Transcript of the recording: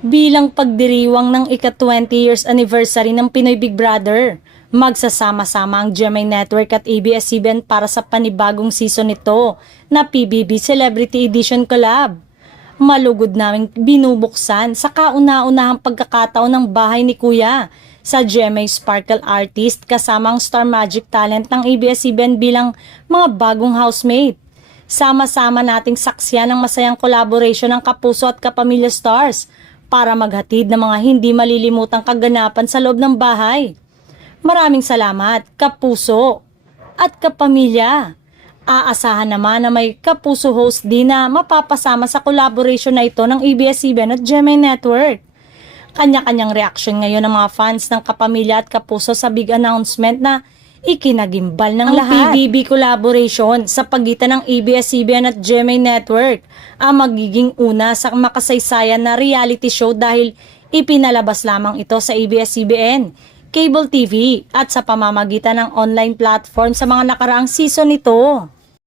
Bilang pagdiriwang ng ika-20 years anniversary ng Pinoy Big Brother, magsasama-sama ang GMA Network at ABS-CBN para sa panibagong season nito na PBB Celebrity Edition Collab. Malugod naming binubuksan sa kauna-unahang pagkakataon ng bahay ni Kuya sa GMA Sparkle Artist kasama ang Star Magic Talent ng ABS-CBN bilang mga bagong housemate. Sama-sama nating saksyan ang masayang collaboration ng Kapuso at Kapamilya Stars para maghatid ng mga hindi malilimutang kaganapan sa loob ng bahay. Maraming salamat, Kapuso at Kapamilya. Aasahan naman na may Kapuso host din na mapapasama sa collaboration na ito ng ABS-CBN at GMA Network. Kanya-kanyang reaction ngayon ng mga fans ng Kapamilya at Kapuso sa big announcement na ikinagimbal ng lahat. Ang PBB collaboration sa pagitan ng ABS-CBN at GMA Network ang magiging una sa makasaysayan na reality show dahil ipinalabas lamang ito sa ABS-CBN, cable TV at sa pamamagitan ng online platform sa mga nakaraang season nito.